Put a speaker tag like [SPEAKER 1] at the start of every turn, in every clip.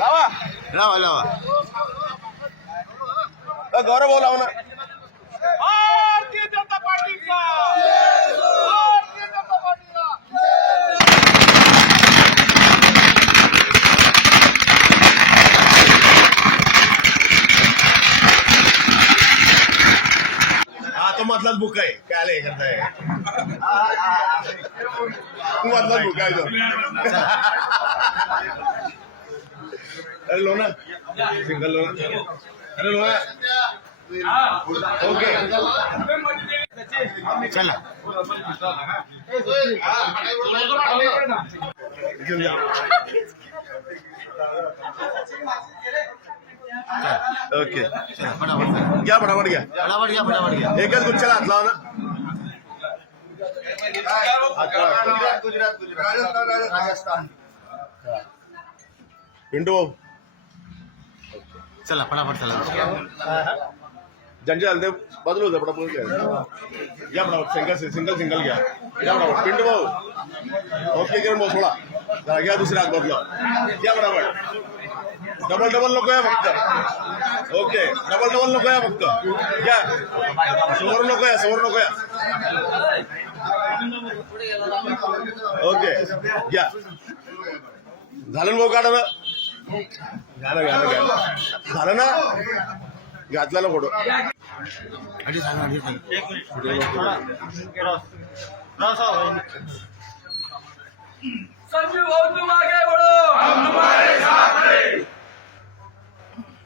[SPEAKER 1] लावा
[SPEAKER 2] लावा लावा
[SPEAKER 1] अ, गौरव भाऊ लावा ना भारतीय हा तो मधलाच बुक आहे काय आलं हे करताय तू मधलाच बुक आहे तो अरे लोना सिंगल लोना अरे लोना ओके
[SPEAKER 2] चला
[SPEAKER 1] घेऊन जा ओके
[SPEAKER 2] फटाफट
[SPEAKER 1] घ्या फटाफट घ्या.
[SPEAKER 2] फटाफट घ्या फटाफट घ्या.
[SPEAKER 1] एकच गुच्छाला हात लावा ना.
[SPEAKER 2] गुजरात गुजरात गुजरात राजस्थान
[SPEAKER 1] पिंटू भाऊ.
[SPEAKER 2] चला फटाफट चला.
[SPEAKER 1] ज्यांचे झाले ते बदलू होते पटापट घ्या. घ्या फटाफट सिंगल सिंगल सिंगल घ्या. घ्या फटाफट. पिंटू भाऊ. ओके करून भाऊ सोडा. घ्या दुसऱ्या हात बदला घ्या फटाफट. डबल डबल नको आहे फक्त. ओके डबल डबल नको आहे फक्त. घ्या समोर नको आहे समोर नको आहे ओके घ्या झालं ना भाऊ काढा ना घ्या ना. झालं ना? घातला ना फोटो.
[SPEAKER 3] संजू भाऊ तुम आगे बढ़ो हम तुम्हारे साथ हैं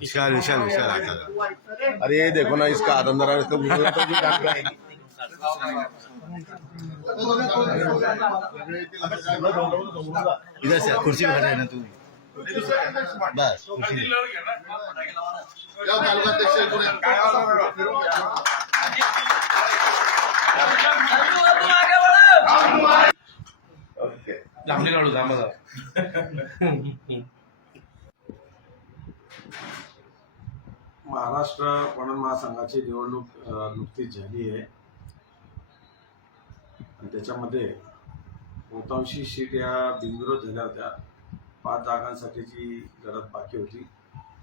[SPEAKER 2] विशाल विशाल विशाल आता
[SPEAKER 1] अरे ये देखो ना इसका हाथ अंदर आ इसका है
[SPEAKER 2] इधर से कुर्सी पे खड़े रहना तू बस कुर्सी पे.
[SPEAKER 3] संजू भाऊ तुम आगे बढ़ो
[SPEAKER 1] ओके
[SPEAKER 4] महाराष्ट्र पणन महासंघाची निवडणूक नुकतीच झाली आहे. आणि त्याच्यामध्ये बहुतांशी सीट या बिनविरोध झाल्या होत्या. पाच जागांसाठीची गरज बाकी होती.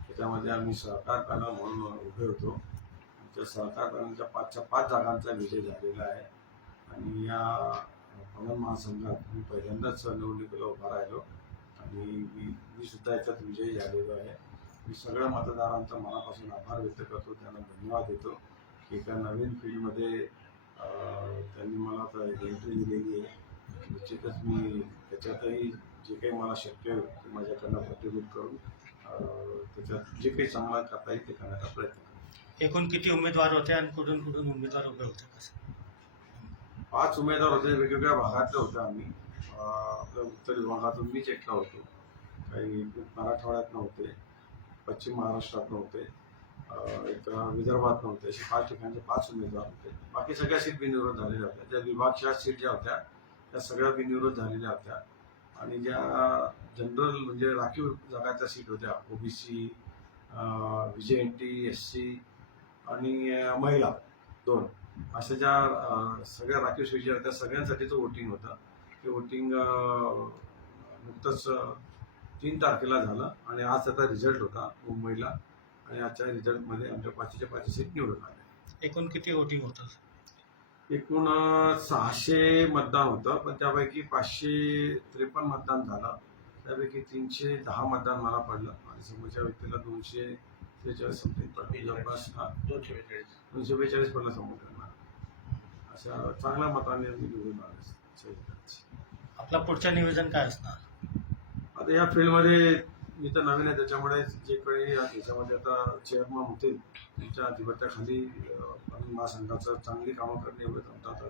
[SPEAKER 4] त्याच्यामध्ये आम्ही सहकार पॅनल म्हणून उभे होतो. त्या सहकार पॅनलच्या पाचच्या पाच जागांचा विजय झालेला आहे. आणि या पणन महासंघात मी पहिल्यांदाच निवडणुकीला उभा राहिलो. आणि मी मी सुद्धा याच्यात विजयी झालेलो आहे. मी सगळ्या मतदारांचा मनापासून आभार व्यक्त करतो त्यांना धन्यवाद देतो की एका नवीन फील्डमध्ये त्यांनी मला आता एंट्री दिलेली आहे. निश्चितच मी त्याच्यातही जे काही मला शक्य होईल ते माझ्याकडनं प्रतिभूत करून त्याच्यात जे काही चांगला करता येईल ते करण्याचा प्रयत्न करेन.
[SPEAKER 5] एकूण किती उमेदवार होते आणि कुठून कुठून उमेदवार उभे होते? कसं
[SPEAKER 4] पाच उमेदवार होते वेगवेगळ्या भागातले होते आम्ही. आपल्या उत्तर विभागातून मीच एकटा होतो. काही मराठवाड्यात नव्हते पश्चिम महाराष्ट्रात नव्हते. एक विदर्भात नव्हते. असे पाच ठिकाणचे पाच उमेदवार होते. बाकी सगळ्या सीट बिनविरोध झालेल्या होत्या. ज्या विभागच्या सीट ज्या होत्या त्या सगळ्या बिनविरोध झालेल्या होत्या. आणि ज्या जनरल म्हणजे राखीव जागाच्या सीट होत्या OBC V N T S C आणि महिला दोन. अशा ज्या सगळ्या राखीव सीट ज्या होत्या सगळ्यांसाठीचं वोटिंग होतं. ते वोटिंग नुकतंच तीन तारखेला झालं आणि आज त्याचा रिझल्ट होता मुंबईला आणि आजच्या रिझल्टमध्ये आमच्या पाचशे सीट निवडून आले.
[SPEAKER 5] एकूण किती वोटिंग होतं?
[SPEAKER 4] एकूण सहाशे मतदान होतं पण त्यापैकी पाचशे त्रेपन्न मतदान झालं. त्यापैकी तीनशे दहा मतदान मला पडलं. आणि समोरच्या व्यक्तीला दोनशे त्रेचाळीस समथिंग पडलं. जवळपास हा,
[SPEAKER 5] दोनशे बेचाळीस.
[SPEAKER 4] दोनशे बेचाळीस पडलं समोरच्यांना अशा चांगल्या मताने निवडून आले.
[SPEAKER 5] आपलं पुढचं नियोजन काय असणार?
[SPEAKER 4] आता या फील्डमध्ये मी तर नवीन आहे त्याच्यामुळे जे कडे या त्याच्यामध्ये आता चेअरमन होतील त्यांच्या अधिपत्याखाली महासंघाचं चांगली कामं करणे एवढं जमतात